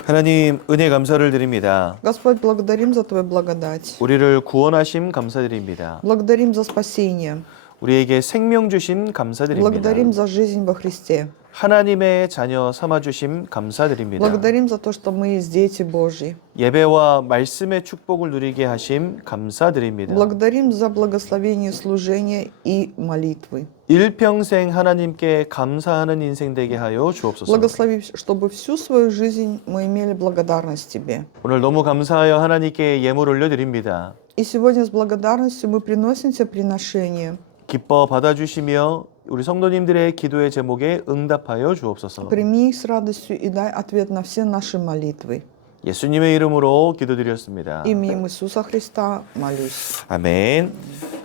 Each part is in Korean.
하나님 은혜 감사를 드립니다. Господь, благодарим за Твою благодать. 우리를 구원하심 감사드립니다. Благодарим за спасение. 우리에게 생명 주심 감사드립니다. Благодарим за жизнь во Христе. 하나님의 자녀 삼아 주심 감사드립니다. Благодарим за то, что мы есть дети Божьи. 예배와 말씀의 축복을 누리게 하심 감사드립니다. Благодарим за благословение служения и молитвы. 일평생 하나님께 감사하는 인생 되게 하여 주옵소서. Благослови, чтобы всю свою жизнь мы имели благодарность Тебе. 오늘 너무 감사하여 하나님께 예물 올려드립니다. И сегодня с благодарностью мы приносим Тебе приношение. 기뻐 받아주시며 우리 성도님들의 기도의 제목에 응답하여 주옵소서. Прими их с радостью и дай ответ на все наши молитвы. 예수님의 이름으로 기도드렸습니다. Именем Иисуса Христа молюсь. 아멘.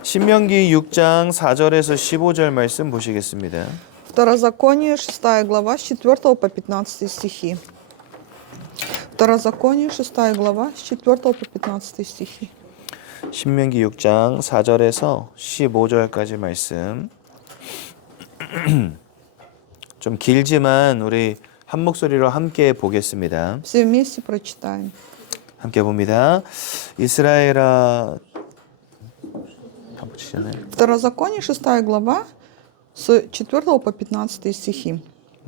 신명기 6장 4절에서 15절 말씀 보시겠습니다. Второзаконие, 6 глава, с 4 по 15 стихи. Второзаконие, 6 глава, с 4 по 15 стихи. 신명기 6장 4절에서 15절까지 말씀. 좀 길지만 우리 한 목소리로 함께 보겠습니다. Все вместе прочитаем. 함께 봅니다. 이스라엘아 Второзаконие, 6 глава, с 4 по 15 стихи.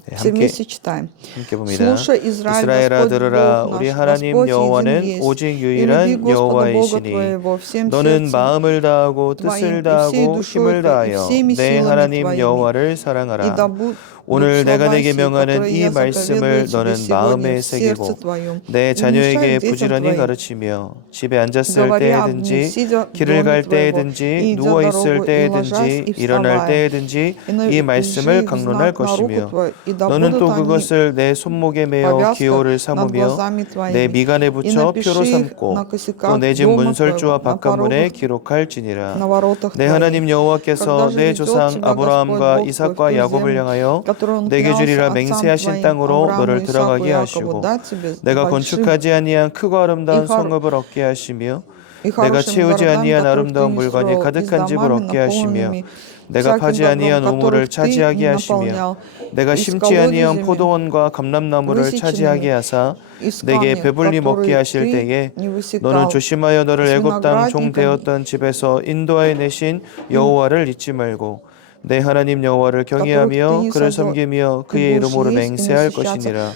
네, Все 함께 вместе читаем. 함께 봅니다. Слушай, Израиль, 이스라엘아 Господь 들으라. Бог 우리 наш, 하나님 Господь 여호와는 един есть. 오직 И люби 유일한 Господа Бога 여호와이시니 твоего всем 너는 сердцем 마음을 다하고 뜻을 твоим, и всей 다하고 душой 힘을 твоей, и 다하여 всеми 내 силами 하나님 твоими. 여호와를 И 사랑하라. да будут 오늘 내가 слова 내게 сии, 명하는 которые 이 я 말씀을 заповедую тебе 너는 сегодня 마음에 в сердце 새기고 твоем, 내 и 자녀에게 внушай детям 부지런히 твоим, 가르치며 집에 앉았을 говоря об них, 때든지 сидя в 길을 доме 갈 твоего, 때든지 и идя 누워 있을 дорогу, и ложась, 때든지 и 일어날 вставая. 때든지 И навяжи 이 말씀을 их 강론할 знак на руку 것이며 твою, и да 너는 будут 또 они 그것을 내 손목에 매어 повязка 기호를 над 삼으며 глазами 내 твоими, 미간에 и 붙여 напиши 표로 их 삼고 на 또 косяках 내 집 дома 문설주와 твоего, на 바깥문에 порогах, 기록할지니라. на воротах 내 твоих. 하나님 여호와께서 Когда же 내 ведет 조상 тебя Господь 아브라함과 Бог твой в 이삭과 ту 야곱을 землю, 향하여 которую Он 내게 клялся 주리라 отцам 맹세하신 твоим, 땅으로 Аврааму, 너를 Исааку, 들어가게 Якову, 하시고 дать тебе 내가 большим 건축하지 아니한 크고 아름다운 이 하루- 성읍을 얻게 하시며 и 내가 хорошими 채우지 городами, 아니한 которых ты 아름다운 не 물건이 строил, и с 가득한 집을 домами, 얻게 하시며 наполненными 내가 всяким 파지 добром, 아니한 우물을 которых ты 차지하게 не 하시며 наполнял, 내가 и с 심지 아니한 колодезями, 포도원과 감람나무를 차지하게 하사 и с 내게 камнем, 배불리 먹게 который 하실 ты 때에 не высекал, 너는 조심하여 너를 с 애굽 땅 종 виноградниками. 되었던 집에서 인도하여 내신 여호와를 잊지 말고 내 하나님 여호와를 경외하며 그를 섬기며 그의 이름으로 맹세할 것이니라.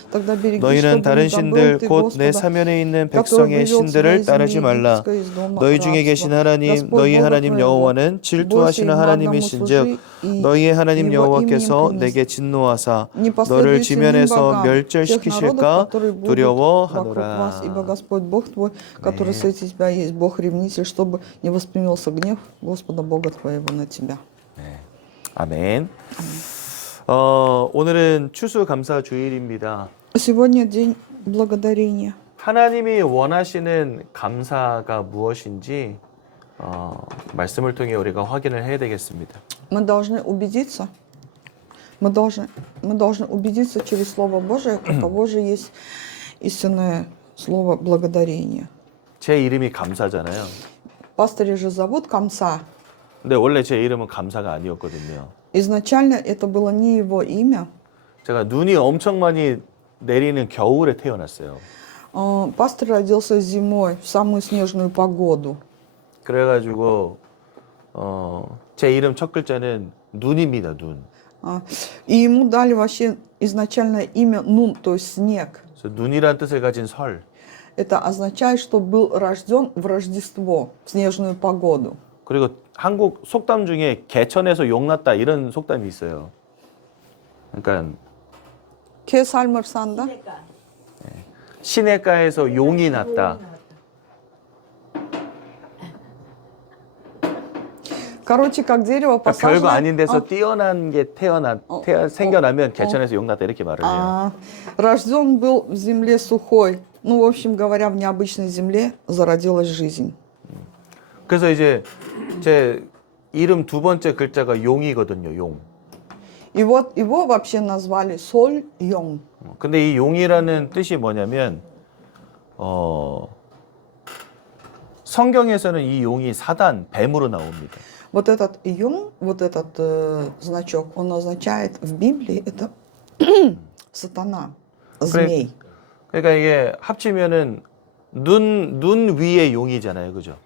너희는 다른 신들 곧 내 사면에 있는 백성의 신들을 따르지 말라. 너희 중에 계신 하나님 너희 하나님 여호와는 질투하시는 하나님이신즉 너희의 하나님 여호와께서 내게 진노하사 너를 지면에서 멸절시키실까 두려워하노라. Ибо Господь Бог твой, который среди тебя есть Бог ревнитель, чтобы не воспринялся гнев Господа Бога твоего на тебя. 아멘. 오늘은 추수감사 주일입니다. Сегодня день благодарения. 하나님이 원하시는 감사가 무엇인지 말씀을 통해 우리가 확인을 해야 되겠습니다. Мы должны убедиться, мы должны убедиться через Слово Божие, каково же есть истинное слово благодарения. 제 이름이 감사잖아요. Пастыря же зовут Камса. 근데 원래 제 이름은 감사가 아니었거든요. Изначально это было не его имя. 제가 눈이 엄청 많이 내리는 겨울에 태어났어요. Пастор родился зимой, в самую снежную погоду. 그래가지고 제 이름 첫 글자는 눈입니다. 눈. И ему дали вообще изначальное имя Нун, то есть снег. 그래서 눈이란 뜻을 가진 설. Это означает, что был рожден в Рождество, в снежную погоду. 그리고 한국 속담 중에 개천에서 용 났다 이런 속담이 있어요. 그러니까 Кесальмарсанда. 시냇가에서 용이 났다. Короче, как дерево 그러니까 별거 посаженное. 아닌 데서 뛰어난 게 생겨나면 개천에서 용 났다 이렇게 말을 해요. Рожден был в земле сухой. Ну, в общем говоря, в необычной земле зародилась жизнь. 그래서 이제 제 이름 두 번째 글자가 용이거든요. 용. И вот его вообще назвали Соль Йон. 근데 이 용이라는 뜻이 뭐냐면 성경에서는 이 용이 사단, 뱀으로 나옵니다. Вот этот Йон, вот этот значок, он означает в Библии это сатана, змей. 그러니까 이게 합치면은 눈 위에 용이잖아요, 그죠?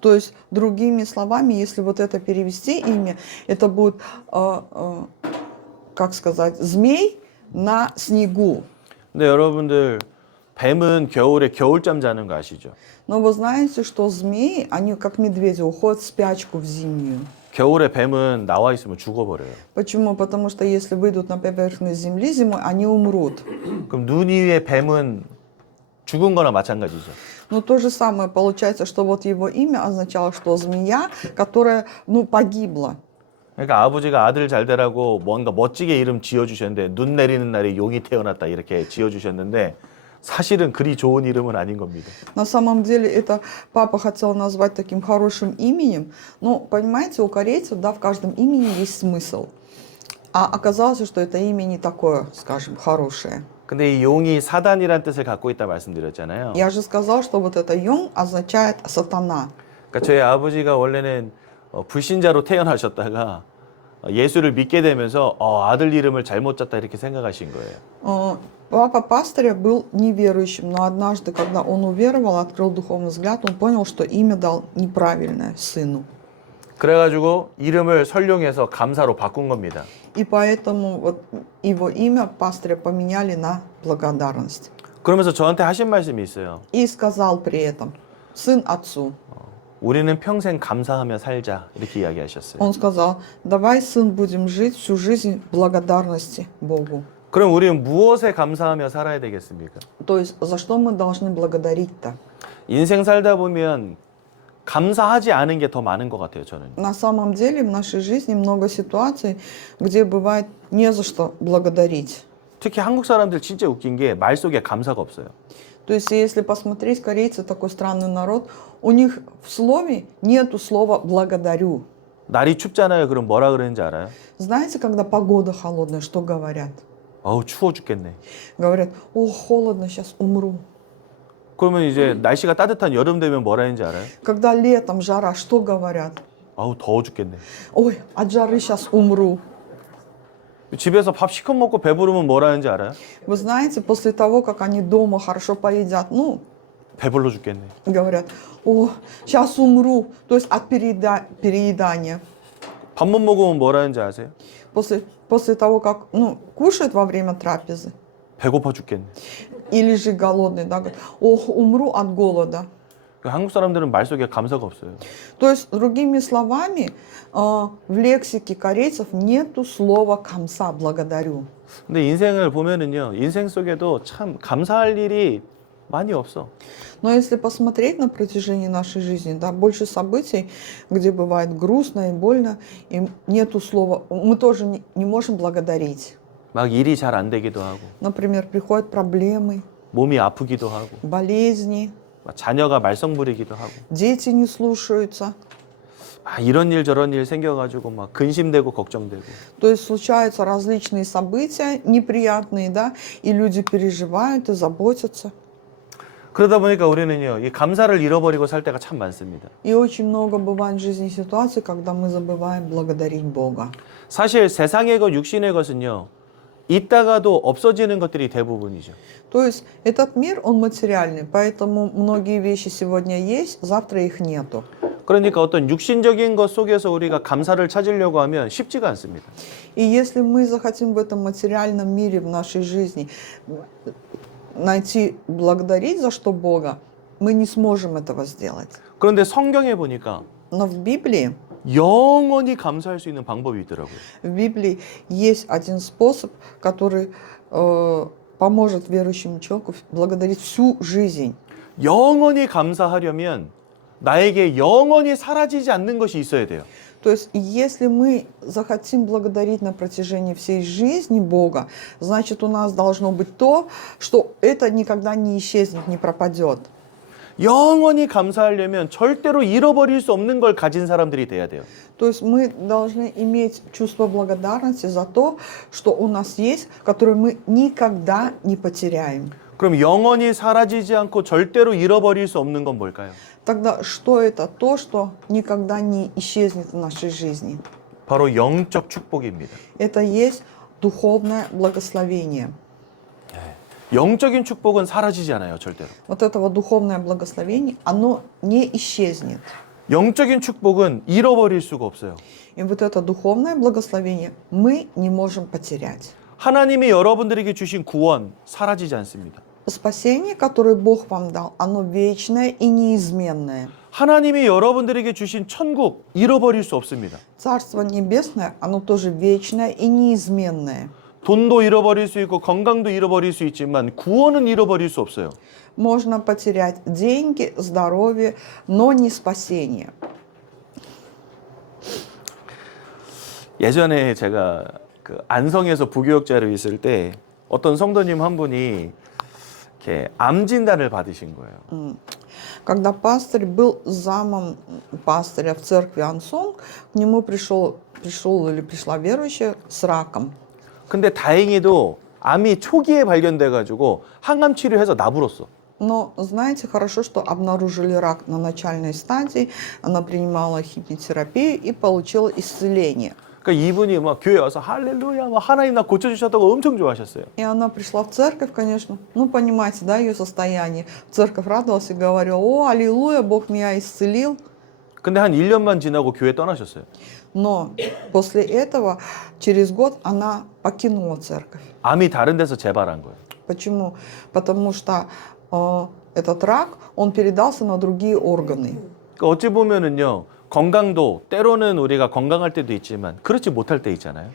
То есть, другими словами, если вот это перевести имя, это будет, как сказать, змей на снегу. 근데 여러분들 뱀은 겨울에 겨울잠 자는 거 아시죠? Но вы знаете, что змеи, они как медведи, уходят в спячку в зимнюю. 겨울에 뱀은 나와 있으면 죽어버려요. Почему? Потому что если выйдут на поверхность земли зимой, они умрут. 그럼 눈 위에 뱀은 죽은 거나 마찬가지죠. Но то же самое получается, что вот его имя означало, что змея, которая, погибла. 그러니까 아버지가 아들 잘 되라고 뭔가 멋지게 이름 지어주셨는데 눈 내리는 날에 용이 태어났다 이렇게 지어주셨는데 사실은 그리 좋은 이름은 아닌 겁니다. На самом деле это папа хотел назвать таким хорошим именем, но, понимаете, у корейцев, да, в каждом имени есть смысл. А оказалось, что это имя не такое, скажем, хорошее. 근데 이 용이 사단이란 뜻을 갖고 있다 말씀드렸잖아요. Я же сказал, что вот это 용 означает сатана. 그러니까 저희 아버지가 원래는 불신자로 태어나셨다가 예수를 믿게 되면서 아들 이름을 잘못 짰다 이렇게 생각하신 거예요. Папа пастыря был неверующим, но однажды, когда он уверовал, открыл духовный взгляд, он понял, что имя дал неправильное сыну. 그래가지고 이름을 설령해서 감사로 바꾼 겁니다. И поэтому вот его имя пастыря поменяли на благодарность. 그러면서 저한테 하신 말씀이 있어요. И сказал при этом, сын отцу. 우리는 평생 감사하며 살자 이렇게 이야기하셨어요. Он сказал, давай, сын, будем жить всю жизнь в благодарности Богу. 그럼 우리는 무엇에 감사하며 살아야 되겠습니까? То есть, за что мы должны благодарить-то? 인생 살다 보면 감사하지 않은 게 더 많은 것 같아요, 저는. На самом деле в нашей жизни много ситуаций, где бывает не за что благодарить. 특히 한국 사람들 진짜 웃긴 게 말 속에 감사가 없어요. То есть, если посмотреть, корейцы такой странный народ, у них в слове нету слова «благодарю». 날이 춥잖아요. 그럼 뭐라 그러는지 알아요? Знаете, когда погода холодная, что говорят? 어우, 추워 죽겠네. Говорят, о, холодно, сейчас умру. 그러면 이제 날씨가 따뜻한 여름 되면 뭐라 하는지 알아요? Когда летом жара, что говорят? 아우, 더워 죽겠네. Ой, от жары сейчас умру. 집에서 밥 시커 먹고 배부르면 뭐라 하는지 알아요? Вы знаете, после того, как они дома хорошо поедят, 배불러 죽겠네. говорят, о, сейчас умру, то есть от переедания. 밥 못 먹으면 뭐라 하는지 아세요? После того, как, кушают во время трапезы, 배고파 죽겠네. или же голодный, да, говорят, ох, умру от голода. 한국 사람들은 말 속에 감사가 없어요. То есть, другими словами, в лексике корейцев нету слова «камса», «благодарю». 근데 인생을 보면은요, 인생 속에도 참 감사할 일이 많이 없어. Но если посмотреть на протяжении нашей жизни, да, больше событий, где бывает грустно и больно, и нету слова, мы тоже не можем благодарить. 막 일이 잘 안 되기도 하고, Например, приходят проблемы, 몸이 아프기도 하고, болезни, 자녀가 말썽 부리기도 하고, дети не слушаются. 이런 일 저런 일 생겨가지고 막 근심되고 걱정되고. То есть случаются различные события неприятные, да, и люди переживают и заботятся. 그러다 보니까 우리는요, 이 감사를 잃어버리고 살 때가 참 많습니다. И очень много бывает в жизни ситуаций, когда мы забываем благодарить Бога. 사실 세상의 것, 육신의 것은요, 있다가도 없어지는 것들이 대부분이죠. То есть этот мир, он материальный, поэтому многие вещи сегодня есть, завтра их нету. 그러니까 어떤 육신적인 것 속에서 우리가 감사를 찾으려고 하면 쉽지가 않습니다. И если мы захотим в этом материальном мире, в нашей жизни, найти, благодарить за что Бога, мы не сможем этого сделать. 그런데 성경에 보니까 Но в Библии, 영원히 감사할 수 있는 방법이 있더라고요. в Библии есть один способ, который поможет верующему человеку благодарить всю жизнь. 영원히 감사하려면 나에게 영원히 사라지지 않는 것이 있어야 돼요. То есть, если мы захотим благодарить на протяжении всей жизни Бога, значит, у нас должно быть то, что это никогда не исчезнет, не пропадет. 영원히 감사하려면 절대로 잃어버릴 수 없는 걸 가진 사람들이 돼야 돼요. То есть мы должны иметь чувство благодарности за то, что у нас есть, которое мы никогда не потеряем. 그럼 영원히 사라지지 않고 절대로 잃어버릴 수 없는 건 뭘까요? Тогда что это? То, что никогда не исчезнет в нашей жизни. 바로 영적 축복입니다. Это есть духовное благословение. 영적인 축복은 사라지지 않아요, 절대로. Вот это вот духовное благословение, оно не исчезнет. 영적인 축복은 잃어버릴 수가 없어요. И вот это духовное благословение мы не можем потерять. 하나님이 여러분들에게 주신 구원 사라지지 않습니다. Спасение, которое Бог вам дал, оно вечное и неизменное. 하나님이 여러분들에게 주신 천국 잃어버릴 수 없습니다. Царство Небесное, оно тоже вечное и неизменное. 돈도 잃어버릴 수 있고 건강도 잃어버릴 수 있지만 구원은 잃어버릴 수 없어요. Можно потерять деньги, здоровье, но не спасение. 예전에 제가 그 안성에서 부교육자로 있을 때 어떤 성도님 한 분이 이렇게 암 진단을 받으신 거예요. Когда пастырь был замом пастыря в церкви Ансон, к нему пришел или пришла верующая с раком. 근데 다행히도 암이 초기에 발견돼 가지고 항암 치료해서 나불었어. Но знаете, хорошо, что обнаружили рак на начальной стадии. Она принимала химиотерапию и получила исцеление. 그러니까 이분이 막 교회 와서 할렐루야, 막 하나님 나 고쳐주셨다고 엄청 좋아하셨어요. И она пришла в церковь, конечно. Ну, понимаете, да, ее состояние. В церковь радовалась и говорила: о, аллилуйя, Бог меня исцелил. 근데 한 1년만 지나고 교회 떠나셨어요. Но после этого, через год, она покинула церковь. 암이 다른 데서 재발한 거예요. Почему? Потому что этот рак, он передался на другие органы. 그러니까 어찌 보면은요, 건강도 때로는 우리가 건강할 때도 있지만 그렇지 못할 때 있잖아요.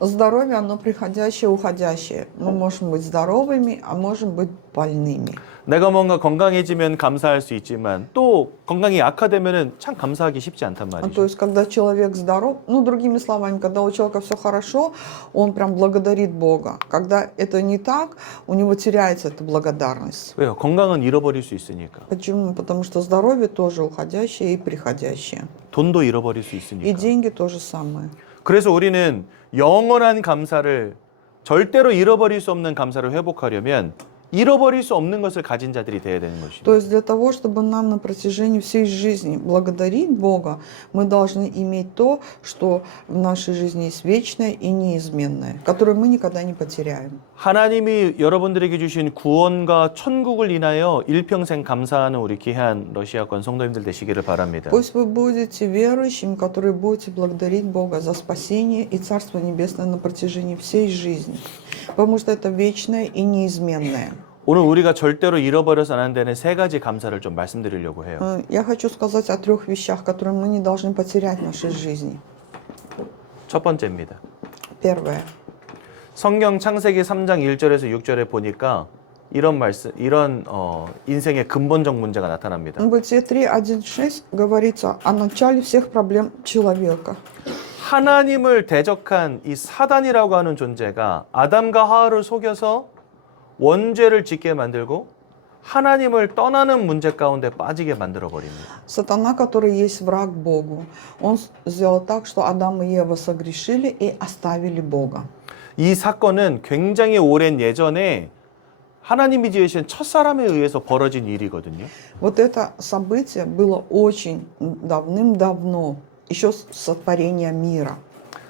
Здоровье, оно приходящее, уходящее. Мы можем быть здоровыми, а можем быть больными. 내가 뭔가 건강해지면 감사할 수 있지만 또 건강이 악화되면은 참 감사하기 쉽지 않단 То 말이죠. есть, когда человек здоров, ну, другими словами, когда у человека все хорошо, он прям благодарит Бога. Когда это не так, у него теряется эта благодарность. 왜요? 건강은 잃어버릴 수 있으니까. Почему? Потому что здоровье тоже уходящее и приходящее. 돈도 잃어버릴 수 И 있으니까. деньги то же самое. 그래서 우리는 영원한 감사를 절대로 잃어버릴 수 없는 감사를 회복하려면 잃어버릴 수 없는 것을 가진 자들이 되어야 되는 것입니다. То есть для того, чтобы нам на протяжении всей жизни благодарить Бога, мы должны иметь то, что в нашей жизни есть вечное и неизменное, которое мы никогда не потеряем. 하나님이 여러분들에게 주신 구원과 천국을 인하여 일평생 감사하는 우리 귀한 러시아권 성도님들 되시기를 바랍니다. Пусть вы будете верующими, которые будете благодарить Бога за спасение и Царство Небесное на протяжении всей жизни, потому что это вечное и неизменное. 오늘 우리가 절대로 잃어버려서는 안 되는 세 가지 감사를 좀 말씀드리려고 해요. Я хочу сказать о 3 вещах, которые мы не должны потерять в нашей жизни. 첫 번째입니다. Первое. 성경 창세기 3장 1절에서 6절에 보니까 이런 인생의 근본적 문제가 나타납니다. В Бытие 3:1-6 говорится о начале всех проблем человека. 하나님을 대적한 이 사단이라고 하는 존재가 아담과 하와를 속여서 원죄를 짓게 만들고 하나님을 떠나는 문제 가운데 빠지게 만들어 버립니다. Сатана, который есть враг Богу, он сделал так, что Адам и Ева согрешили и оставили Бога. 이 사건은 굉장히 오랜 예전에 하나님이 지으신 첫사람에 의해서 벌어진 일이거든요. Вот это событие было очень давным-давно, еще с сотворения мира.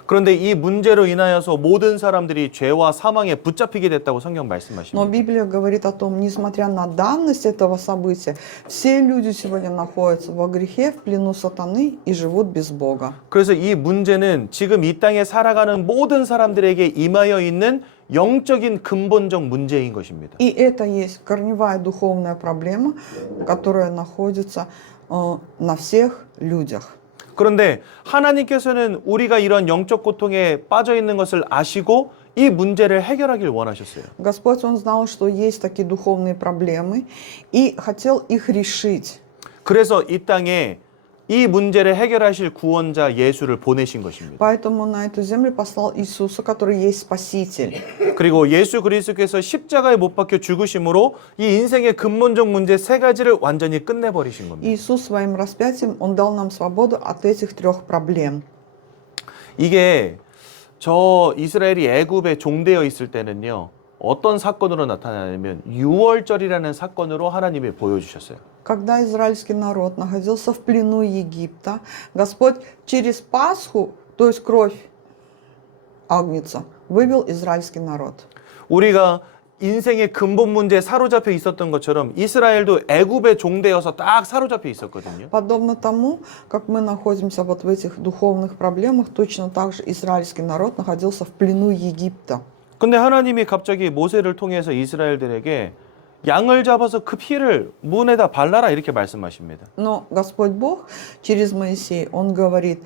그런데 이 문제로 인하여서 모든 사람들이 죄와 사망에 붙잡히게 됐다고 성경 Но 말씀하십니다. Библия говорит о том, несмотря на давность этого события, все люди сегодня находятся во грехе, в плену сатаны и живут без Бога. 그래서 이 문제는 지금 이 땅에 살아가는 모든 사람들에게 임하여 있는 영적인 근본적 문제인 것입니다. И это есть корневая духовная проблема, которая находится на всех людях. 그런데 하나님께서는 우리가 이런 영적 고통에 빠져 있는 것을 아시고 이 문제를 해결하길 원하셨어요. Господь, Он знал, что есть такие духовные проблемы и хотел их решить. 그래서 이 땅에 이 문제를 해결하실 구원자 예수를 보내신 것입니다. Поэтому на эту землю послал Иисуса, который есть Спаситель. 그리고 예수 그리스도께서 십자가에 못 박혀 죽으심으로 이 인생의 근본적 문제 세 가지를 완전히 끝내버리신 겁니다. Иисус своим распятием, Он дал нам свободу от этих 3 проблем. 이게 저 이스라엘이 애굽에 종되어 있을 때는요. 어떤 사건으로 나타나냐면 6월절이라는 사건으로 하나님이 보여주셨어요. Когда израильский народ находился в плену Египта, Господь через Пасху, то есть кровь Агнца, вывел израильский народ. 우리가 인생의 근본 문제에 사로잡혀 있었던 것처럼 이스라엘도 애굽의 종되어서 딱 사로잡혀 있었거든요. Подобно тому, как мы находимся вот в этих духовных проблемах, точно так же израильский народ находился в плену Египта. 근데 하나님이 갑자기 모세를 통해서 이스라엘들에게 양을 잡아서 그 피를 문에다 발라라 이렇게 말씀하십니다. Но Господь Бог через Моисея, Он говорит,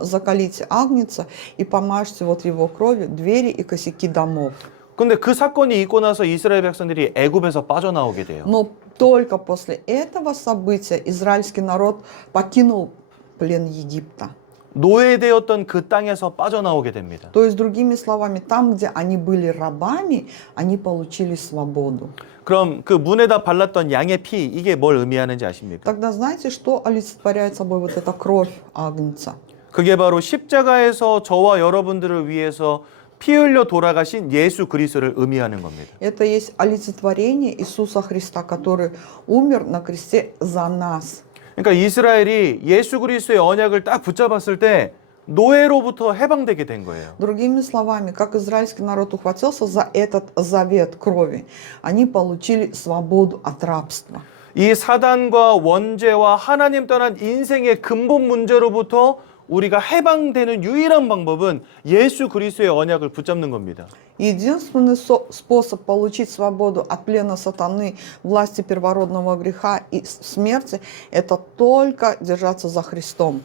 закалите агнца и помажьте вот его кровью двери и косяки домов. 근데 그 사건이 있고 나서 이스라엘 백성들이 애굽에서 빠져나오게 돼요. Но только после этого события израильский народ покинул плен Египта. 노예되었던 그 땅에서 빠져나오게 됩니다. То есть, другими словами, там, где они были рабами, они получили свободу. 그럼 그 문에다 발랐던 양의 피 이게 뭘 의미하는지 아십니까? Тогда знаете, что олицетворяет собой вот эта кровь агнца? 그게 바로 십자가에서 저와 여러분들을 위해서 피 흘려 돌아가신 예수 그리스도를 의미하는 겁니다. Это есть олицетворение Иисуса Христа, который умер на кресте за нас. 그러니까 이스라엘이 예수 그리스도의 언약을 딱 붙잡았을 때 노예로부터 해방되게 된 거예요. Другими словами, как израильский народ ухватился за этот завет крови, они получили свободу от рабства. 이 사단과 원죄와 하나님 떠난 인생의 근본 문제로부터 우리가 해방되는 유일한 방법은 예수 그리스도의 언약을 붙잡는 겁니다. Единственный способ получить свободу от плена сатаны, власти первородного греха и смерти, это только держаться за Христом.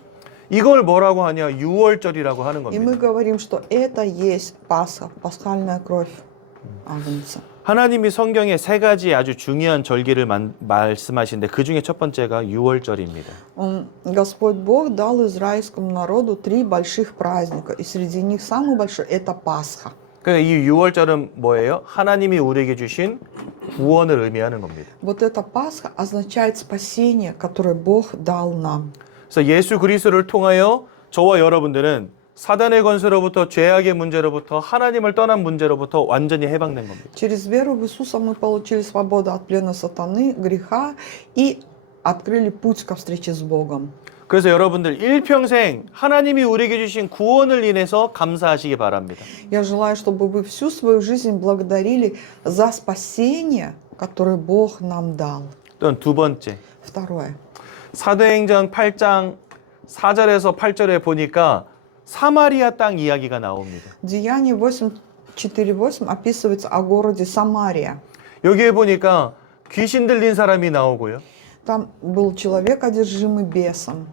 이걸 뭐라고 하냐? 유월절이라고 하는 И мы 겁니다. говорим, что это есть Пасха, пасхальная кровь агнца. 하나님이 성경에 세 가지 아주 중요한 절기를 말씀하시는데 그 중에 첫 번째가 유월절입니다. Господь Бог дал израильскому народу 3 больших праздника, и среди них самый большой – это Пасха. 그러니까 이 유월절은 뭐예요? 하나님이 우리에게 주신 구원을 의미하는 겁니다. Вот эта Пасха означает спасение, которое Бог дал нам. 그래서 예수 그리스도를 통하여 저와 여러분들은 사단의 권세로부터 죄악의 문제로부터 하나님을 떠난 문제로부터 완전히 해방된 겁니다. Через веру в Иисуса мы получили свободу от плена сатаны, греха и открыли путь ко встрече с Богом. 그래서 여러분들 일평생 하나님이 우리에게 주신 구원을 인해서 감사하시기 바랍니다. Я желаю, чтобы вы всю свою жизнь благодарили за спасение, которое Бог нам дал. 또 두 번째, Второе. 사도행전 8장 4절에서 8절에 보니까 사마리아 땅 이야기가 나옵니다. Деяние 8:4-8 описывается о городе Самария. 여기에 보니까 귀신 들린 사람이 나오고요. Там был человек, одержимый бесом.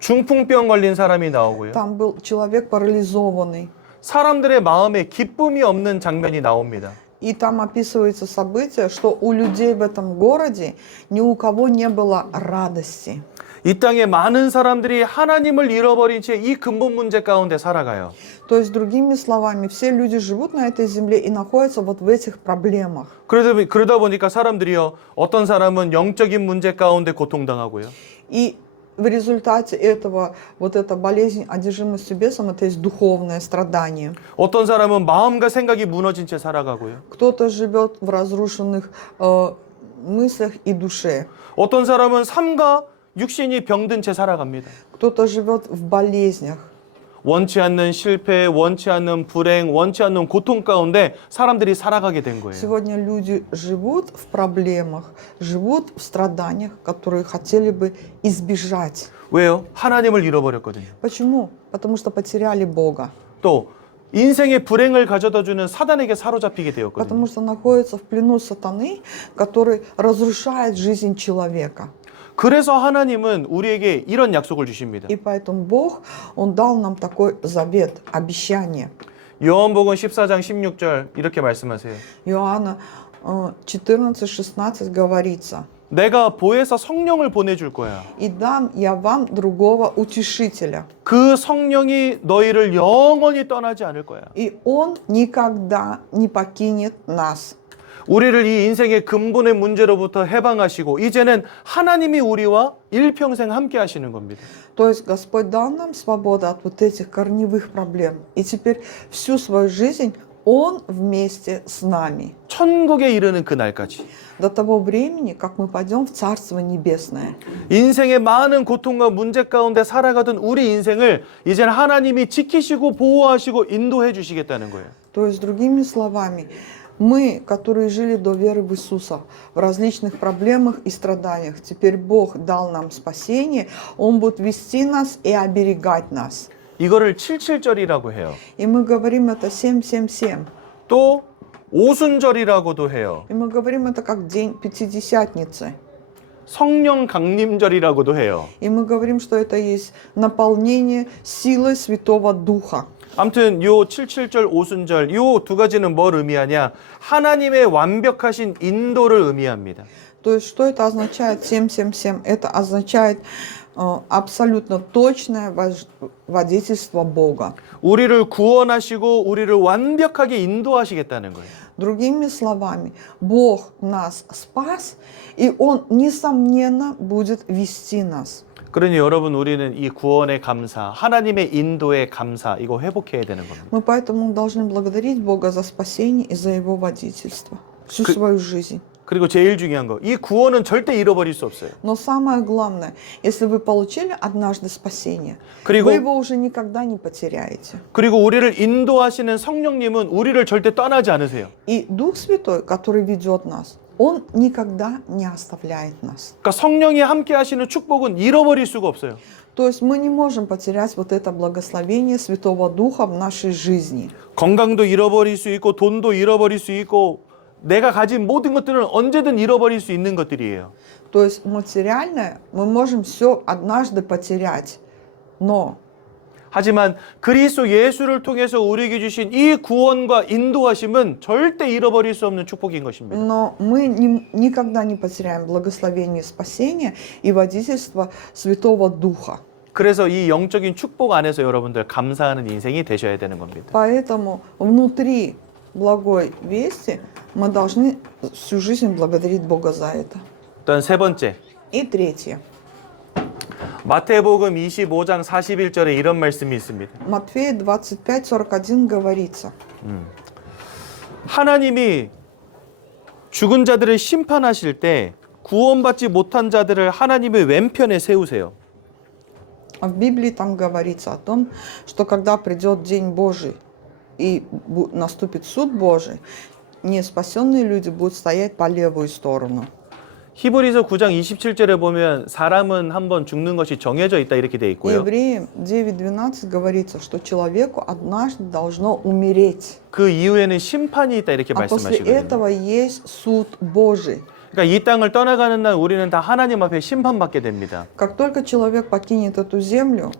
중풍병 걸린 사람이 나오고요. Там был человек парализованный. 사람들의 마음에 기쁨이 없는 장면이 나옵니다. И там описывается событие, что у людей в этом городе ни у кого не было радости. 이 땅에 많은 사람들이 하나님을 잃어버린 채 이 근본 문제 가운데 살아가요. То есть, другими словами, все люди живут на этой земле и находятся вот в этих проблемах. 그러다 보니까 사람들이요, 어떤 사람은 영적인 문제 가운데 고통당하고요. И в результате этого, вот эта болезнь, одержимостью бесом, это есть духовное страдание. 어떤 사람은 마음과 생각이 무너진 채 살아가고요. Кто-то живет в разрушенных мыслях и душе. 어떤 사람은 삶과 육신이 병든 채 살아갑니다. Кто-то живет в болезнях. 원치 않는 실패, 원치 않는 불행, 원치 않는 고통 가운데 사람들이 살아가게 된 거예요. Сегодня люди живут в проблемах, живут в страданиях, которые хотели бы избежать. 왜요? 하나님을 잃어버렸거든요. Почему? Потому что потеряли Бога. 또 인생의 불행을 가져다주는 사단에게 사로잡히게 되었거든요. Потому что находятся в плену сатаны, который разрушает жизнь человека. 그래서 하나님은 우리에게 이런 약속을 주십니다. И поэтому Бог, Он дал нам такой завет, обещание. 요한복음 14장 16절 이렇게 말씀하세요. Иоанна 14:16 говорится: 내가 보혜사 성령을 보내줄 거야. «И дам я вам другого утешителя, 그 성령이 너희를 영원히 떠나지 않을 거야. и Он никогда не покинет нас». 우리를 이 인생의 근본의 문제로부터 해방하시고 이제는 하나님이 우리와 일평생 함께 하시는 겁니다. То есть Господь дал нам свободу от вот этих корневых проблем. И теперь всю свою жизнь Он вместе с нами. 천국에 이르는 그날까지. До того времени, как мы пойдем в Царство Небесное. 인생의 많은 고통과 문제 가운데 살아가던 우리 인생을 이제는 하나님이 지키시고 보호하시고 인도해 주시겠다는 거예요. То есть, другими словами, Мы, которые жили до веры в Иисуса, в различных проблемах и страданиях, теперь Бог дал нам спасение, Он будет вести нас и оберегать нас. 이거를 77절이라고 해요. И мы говорим это 777. 또 오순절이라고도 해요. И мы говорим это как день Пятидесятницы. 성령 강림절이라고도 해요. И мы говорим, что это есть наполнение силой Святого Духа. 아무튼 요 77절 오순절 요 두 가지는 뭘 의미하냐? 하나님의 완벽하신 인도를 의미합니다. То есть что это означает 777? Это означает абсолютно точное водительство Бога. 우리를 구원하시고 우리를 완벽하게 인도하시겠다는 거예요. Другими словами, Бог нас спас, и Он, несомненно, будет вести нас. 그러니 여러분 우리는 이 구원의 감사, 하나님의 인도의 감사 이거 회복해야 되는 겁니다. Мы поэтому должны благодарить Бога за спасение и за Его водительство всю свою жизнь. 그리고 제일 중요한 거, 이 구원은 절대 잃어버릴 수 없어요. Но самое главное, если вы получили однажды спасение, 그리고- вы его уже никогда не потеряете. 그리고 우리를 인도하시는 성령님은 우리를 절대 떠나지 않으세요. И Дух Святой, который ведет нас, Он никогда не оставляет нас. 그러니까 성령이 함께 하시는 축복은 잃어버릴 수가 없어요. То есть мы не можем потерять вот это благословение Святого Духа в нашей жизни. 건강도 잃어버릴 수 있고 돈도 잃어버릴 수 있고 내가 가진 모든 것들은 언제든 잃어버릴 수 있는 것들이에요. То есть материальное мы можем все однажды потерять, но 하지만 그리스도 예수를 통해서 우리에게 주신 이 구원과 인도하심은 절대 잃어버릴 수 없는 축복인 것입니다. Но мы никогда не потеряем благословение спасения и водительство Святого Духа. 그래서 이 영적인 축복 안에서 여러분들 감사하는 인생이 되셔야 되는 겁니다. Поэтому внутри благой вести мы должны всю жизнь благодарить Бога за это. 일단 세 번째, И третье. 마태복음 25장 41절에 이런 말씀이 있습니다. Матфея 25:41 говорится. 하나님이 죽은 자들을 심판하실 때 구원받지 못한 자들을 하나님의 왼편에 세우세요. А в Библии там говорится о том, что когда придет День Божий и наступит суд Божий, неспасенные люди будут стоять по левую сторону. 히브리서 9장 27절에 보면 사람은 한번 죽는 것이 정해져 있다 이렇게 돼 있고요. Евреям 9:12 говорится, что человеку однажды должно умереть. 그 이후에는 심판이 있다 이렇게 А после 말씀하시거든요. этого есть суд Божий. 그러니까 이 땅을 떠나가는 날 우리는 다 하나님 앞에 심판받게 됩니다. Как только человек покинет эту землю,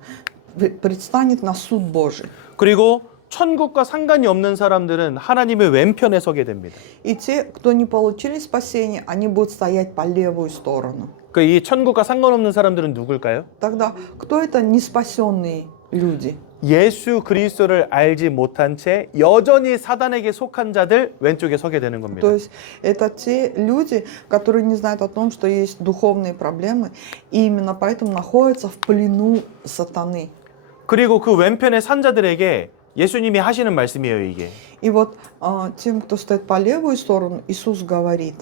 предстанет на суд Божий. 그리고 천국과 상관이 없는 사람들은 하나님의 왼편에 서게 됩니다. И те, кто не получили спасение, они будут стоять по левую сторону. 그 이 천국과 상관없는 사람들은 누굴까요? Тогда кто это неспасенные люди? 예수 그리스도를 알지 못한 채 여전히 사단에게 속한 자들 왼쪽에 서게 되는 겁니다. То есть это те люди, которые не знают о том, что есть духовные проблемы, и именно поэтому находятся в плену сатаны. 그리고 그 왼편에 산 자들에게 예수님이 하시는 말씀이에요, 이게. И вот тем, кто стоит по левую сторону, Иисус говорит: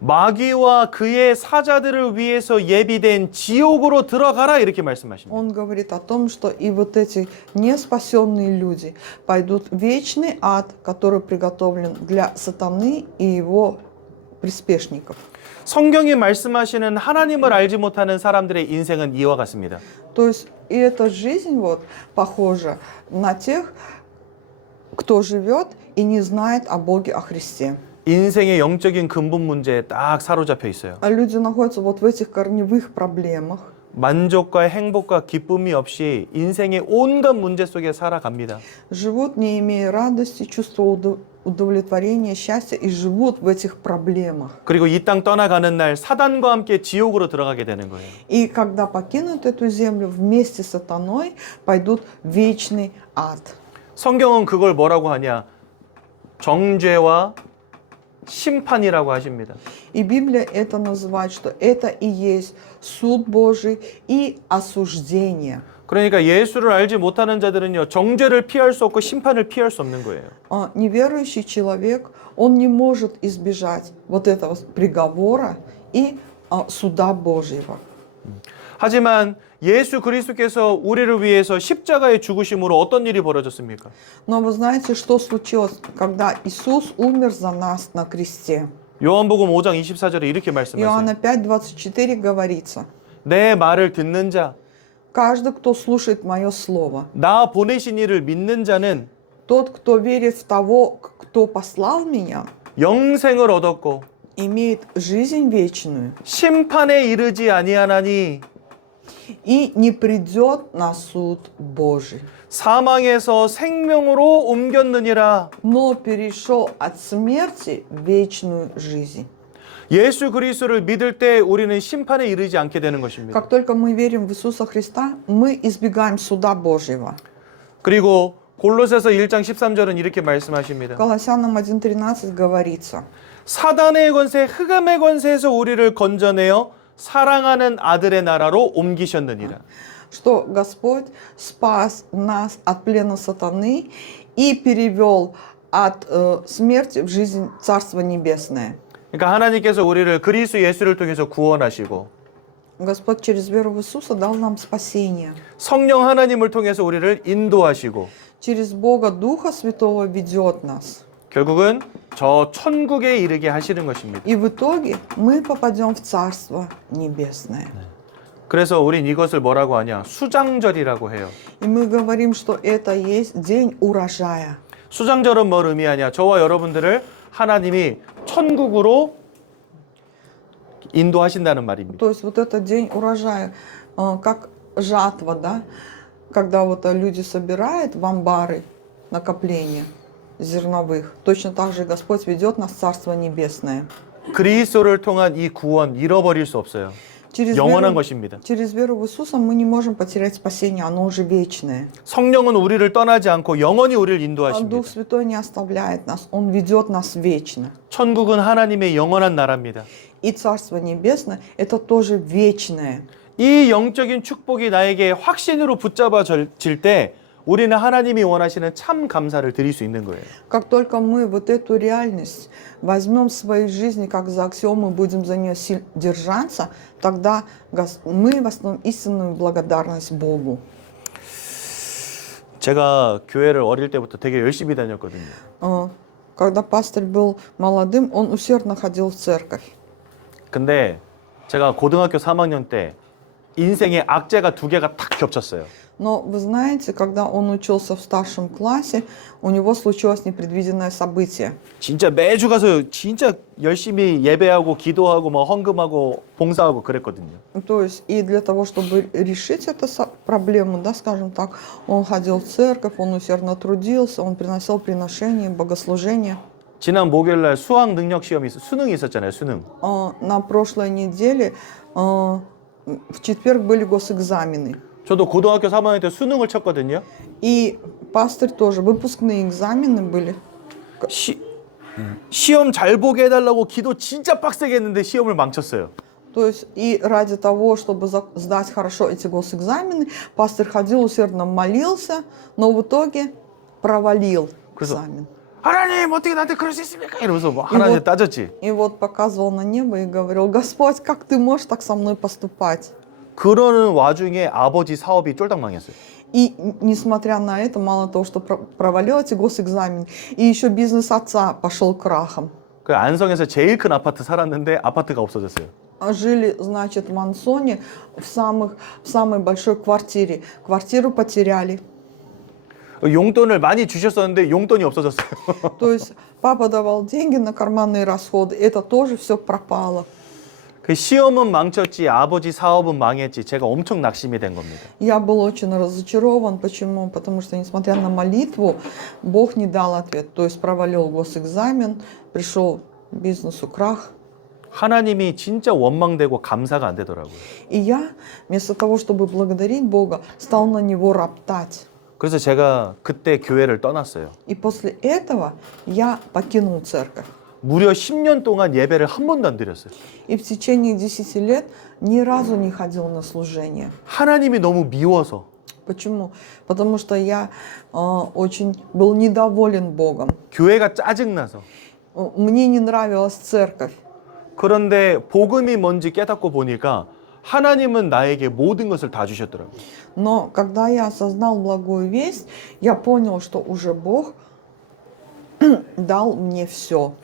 마귀와 그의 사자들을 위해서 예비된 지옥으로 들어가라 이렇게 말씀하십니다. Он говорит о том, что и вот эти неспасенные люди пойдут в вечный ад, который приготовлен для сатаны и его приспешников. 성경이 말씀하시는 하나님을 알지 못하는 사람들의 인생은 이와 같습니다. То есть и эта жизнь вот похожа на тех, кто живет и не знает о Боге, о Христе. 인생의 영적인 근본 문제에 딱 사로잡혀 있어요. А люди находятся вот в этих корневых проблемах. 만족과 행복과 기쁨이 없이 인생의 온갖 문제 속에 살아갑니다. Живут, не имея радости, чувства удовлетворения, счастья, и живут в этих проблемах. 그리고 이 땅 떠나가는 날 사단과 함께 지옥으로 들어가게 되는 거예요. И когда покинут эту землю, вместе с сатаной пойдут в вечный ад. 성경은 그걸 뭐라고 하냐? 정죄와 심판이라고 하십니다. И Библия это называет, что это и есть суд Божий и осуждение. 그러니까 예수를 알지 못하는 자들은요, 정죄를 피할 수 없고 심판을 피할 수 없는 거예요. Неверующий человек, он не может избежать вот этого приговора и суда Божьего. 하지만 예수 그리스도께서 우리를 위해서 십자가의 죽으심으로 어떤 일이 벌어졌습니까? Но вы знаете, что случилось, когда Иисус умер за нас на кресте? 요한복음 5장 24절에 이렇게 말씀하세요. Иоанна 5:24 говорится: 내 말을 듣는 자, «Каждый, кто слушает мое слово, 나 보내신 이를 믿는 자는 тот, кто верит в того, кто послал меня, 영생을 얻었고 имеет жизнь вечную 심판에 이르지 아니하나니 и не придет на суд Божий, 사망에서 생명으로 옮겼느니라. но перешел от смерти в вечную жизнь». 예수 그리스도를 믿을 때 우리는 심판에 이르지 않게 되는 것입니다. Как только мы верим в Иисуса Христа, мы избегаем суда Божьего. 그리고 골로새서 1장 13절은 이렇게 말씀하십니다. Колоссянам 1:13 говорится: 사단의 권세, 흑암의 권세에서 우리를 건져내어 사랑하는 아들의 나라로 옮기셨느니라. что Господь спас нас от плена сатаны и перевел от смерти в жизнь Царство Небесное. 그러니까 하나님께서 우리를 그리스도 예수를 통해서 구원하시고 Господь через веру в Иисуса дал нам спасение. 성령 하나님을 통해서 우리를 인도하시고 Через Бога Духа Святого ведет нас. 결국은 저 천국에 이르게 하시는 것입니다. И в итоге мы попадем в Царство Небесное. 그래서 우린 이것을 뭐라고 하냐? 수장절이라고 해요. И мы говорим, что это есть день урожая. 수장절은 뭘 의미하냐? 저와 여러분들을 하나님이 천국으로 인도하신다는 말입니다. То есть вот это день урожая, как жатва, да? Когда вот люди собирают в амбары накопления зерновых, точно так же Господь ведет нас в Царство Небесное. 그리스도를 통한 이 구원 잃어버릴 수 없어요. 영원한 것입니다. Через веру в Иисуса мы не можем потерять спасение, оно уже вечное. 성령은 우리를 떠나지 않고 영원히 우리를 А 인도하십니다. Дух Святой не оставляет нас, Он ведет нас вечно. 천국은 하나님의 영원한 나라입니다. И Царство Небесное – это тоже вечное. 이 영적인 축복이 나에게 확신으로 붙잡아질 때 우리는 하나님이 원하시는 참 감사를 드릴 수 있는 거예요. Как только мы вот эту реальность возьмем в своей жизни как за аксиому, будем за нее держаться, тогда мы восстановим истинную благодарность Богу. 제가 교회를 어릴 때부터 되게 열심히 다녔거든요. Когда пастырь был молодым, он усердно ходил в церковь. 근데 제가 고등학교 3학년 때 인생의 악재가 두 개가 탁 겹쳤어요. Но вы знаете, когда он учился в старшем классе, у него случилось непредвиденное событие. 진짜 매주 가서 진짜 열심히 예배하고 기도하고 막 헌금하고 봉사하고 그랬거든요. То есть и для того, чтобы решить эту проблему, да, скажем так, он ходил в церковь, он усердно трудился, он приносил приношения, богослужения. 지난 목요일 날 수학 능력 시험이 수능이 있었잖아요. 수능. На прошлой неделе, в четверг были госэкзамены. 저도 고등학교 3학년 때 수능을 쳤거든요. И пастырь тоже, выпускные экзамены были. 시험 잘 보게 해달라고 기도 진짜 빡세게 했는데 시험을 망쳤어요. То есть и ради того, чтобы сдать хорошо эти госэкзамены, пастырь ходил, усердно молился, но в итоге провалил экзамен. 하나님 어떻게 나한테 그럴 수 있습니까? 이러면서 뭐 하나님 따졌지. И вот показывал на небо и говорил: Господь, как ты можешь так со мной поступать? 그러는 와중에 아버지 사업이 쫄딱 망했어요. И несмотря на это, мало того, что провалил эти госэкзамены, и еще бизнес отца пошел крахом. 그 안성에서 제일 큰 아파트 살았는데 아파트가 없어졌어요. Жили, значит, в Ансоне в самой большой квартире. Квартиру потеряли. 용돈을 많이 주셨었는데 용돈이 없어졌어요. То есть папа давал деньги на карманные расходы, это тоже все пропало. 그 시험은 망쳤지 아버지 사업은 망했지 제가 엄청 낙심이 된 겁니다. Я был очень разочарован. Почему? Потому что, несмотря на молитву, Бог не дал ответ. То есть провалил госэкзамен, пришел бизнесу крах. 하나님이 진짜 원망되고 감사가 안 되더라고요. И я, вместо того, чтобы благодарить Бога, стал на Него роптать. 그래서 제가 그때 교회를 떠났어요. И после этого я покинул церковь. 무려 10년 동안 예배를 한 번도 안 드렸어요. И в течение 10 лет ни разу не ходил на служение. 하나님이 너무 미워서. Почему? Потому что я очень был недоволен Богом. 교회가 짜증나서. Мне не нравилась церковь. 그런데 복음이 뭔지 깨닫고 보니까 하나님은 나에게 모든 것을 다 주셨더라고요. Но когда я осознал благую весть, я понял, что уже Бог дал мне все.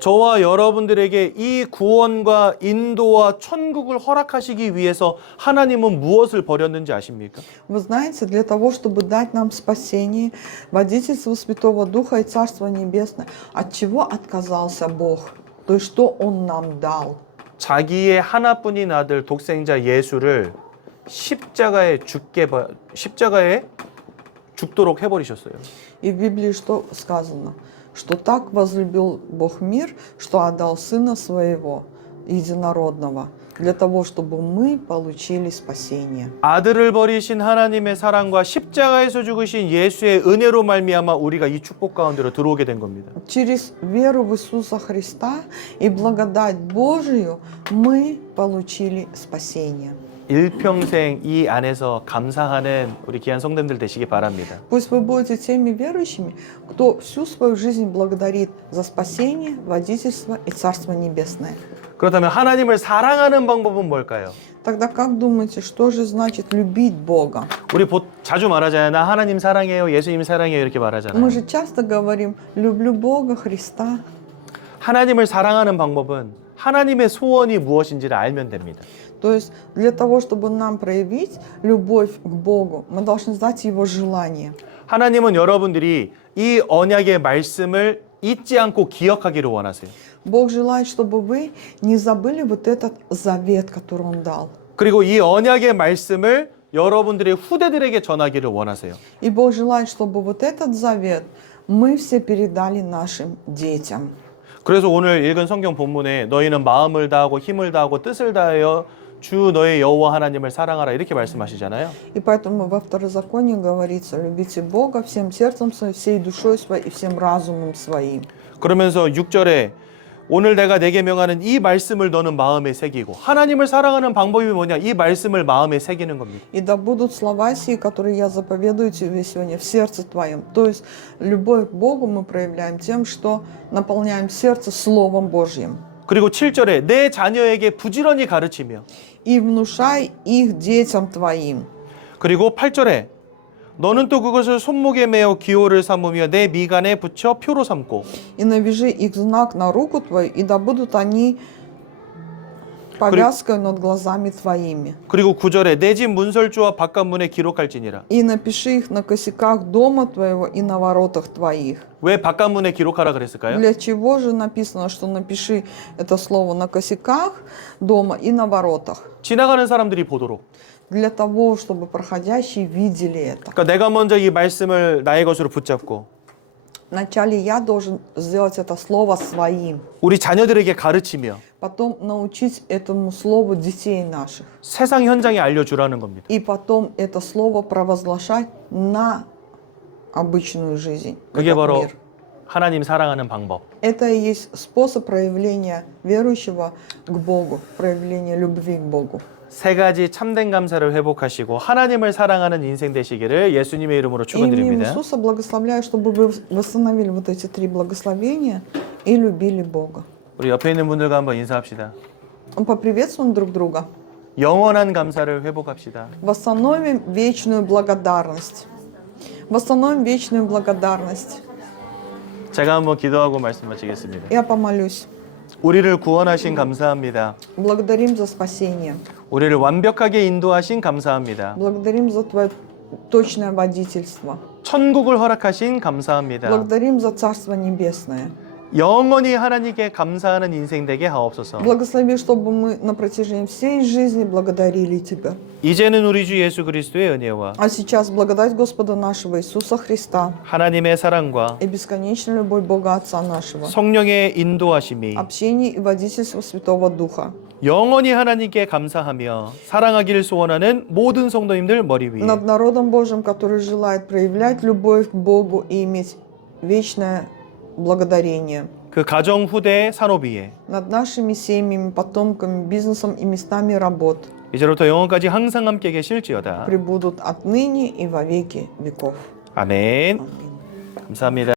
저와 여러분들에게 이 구원과 인도와 천국을 허락하시기 위해서 하나님은 무엇을 버렸는지 아십니까? Вы знаете, для того, чтобы дать нам спасение, водительство Святого Духа и Царство Небесное, от чего отказался Бог? То есть, что Он нам дал? 자기의 하나뿐인 아들 독생자 예수를 십자가에 죽도록 해버리셨어요. И в Библии что сказано? Что так возлюбил Бог мир, что отдал Сына Своего, Единородного, для того, чтобы мы получили спасение. 아들을 버리신 하나님의 사랑과 십자가에서 죽으신 예수의 은혜로 말미암아 우리가 이 축복 가운데로 들어오게 된 겁니다. Через веру в Иисуса Христа и благодать Божию мы получили спасение. 일평생 이 안에서 감사하는 우리 귀한 성도님들 되시기 바랍니다. Пусть вы будете теми верующими, кто всю свою жизнь благодарит за спасение, водительство и Царство Небесное. 그렇다면 하나님을 사랑하는 방법은 뭘까요? Тогда как думаете, что же значит любить Бога? 우리 자주 말하잖아요. 나 하나님 사랑해요. 예수님 사랑해요. 이렇게 말하잖아요. Мы же часто говорим «люблю Бога, Христа». 하나님을 사랑하는 방법은 하나님의 소원이 무엇인지를 알면 됩니다. То есть для того, чтобы нам проявить любовь к Богу, мы должны знать Его желание. 하나님은 여러분들이 이 언약의 말씀을 잊지 않고 기억하기를 원하세요. Бог желает, чтобы вы не забыли вот этот завет, который Он дал. 그리고 이 언약의 말씀을 여러분들의 후대들에게 전하기를 원하세요. И Бог желает, чтобы вот этот завет мы все передали нашим детям. 그래서 오늘 읽은 성경 본문에 너희는 마음을 다하고 힘을 다하고 뜻을 다하여 주 너의 여호와 하나님을 사랑하라 이렇게 말씀하시잖아요. И поэтому во Второзаконии говорится: любите Бога всем сердцем своим, всей душой своей и всем разумом своим. 그러면서 6절에 오늘 내가 내게 명하는 이 말씀을 너는 마음에 새기고 하나님을 사랑하는 방법이 뭐냐? 이 말씀을 마음에 새기는 겁니다. И да будут слова сии, которые я заповедую тебе сегодня в сердце твоем. То есть любовь к Богу мы проявляем тем, что наполняем сердце Словом Божьим. 그리고 7절에 내 자녀에게 부지런히 가르치며 И внушай их детям твоим. 그리고 8절에 너는 또 그것을 손목에 매어 기호를 삼으며 내 미간에 붙여 표로 삼고 И навяжи их знак на руку твою, и да будут они повязкой над глазами твоими. 그리고 9절에 내 집 문설주와 바깥문에 기록할지니라. И напиши их на косяках дома твоего и на воротах твоих. 왜 바깥문에 기록하라 그랬을까요? Для чего же написано, что напиши это слово на косяках дома и на воротах? 지나가는 사람들이 보도록. Для того, чтобы проходящие видели это. 그러니까 내가 먼저 이 말씀을 나의 것으로 붙잡고 Вначале я должен сделать это слово своим, 우리 자녀들에게 가르치며 потом научить этому слову детей наших, 세상 현장에 알려주라는 겁니다. и потом это слово провозглашать на обычную жизнь. 그게 этот 바로 мир. 하나님 사랑하는 방법. Это и есть способ проявления верующего к Богу, проявления любви к Богу. 세 가지 참된 감사를 회복하시고 하나님을 사랑하는 인생 되시기를 예수님의 이름으로 Именем 축원드립니다. Иисуса благословляю, чтобы вы восстановили вот эти 3 благословения и любили Бога. 우리 옆에 있는 분들과 한번 인사합시다. Поприветствуем друг друга. 영원한 감사를 회복합시다. Восстановим вечную благодарность. Восстановим вечную благодарность. 제가 한번 기도하고 말씀 마치겠습니다. Я помолюсь. 우리를 구원하신 감사합니다. Благодарим за спасение. 우리를 완벽하게 인도하신 감사합니다. Благодарим за Твое точное водительство. 천국을 허락하신 감사합니다. Благодарим за Царство Небесное. 영원히 하나님께 감사하는 인생 되게 하옵소서. Благослови, чтобы мы на протяжении всей жизни благодарили Тебя. 이제는 우리 주 예수 그리스도의 은혜와 А сейчас благодать Господа нашего Иисуса Христа 하나님의 사랑과 и бесконечная любовь Бога Отца нашего, 성령의 인도하심이 общение и водительство Святого Духа 영원히 하나님께 감사하며 사랑하기를 소원하는 모든 성도님들 머리 위에 над народом Божьим, который желает проявлять любовь к Богу и иметь вечное благодарение, 그 가정 후대 산업 위에 над нашими семьями, потомками, бизнесом и местами работ 이제부터 영원까지 항상 함께 계실지어다. пребудут отныне и во веки веков. 아멘. Аминь. 감사합니다.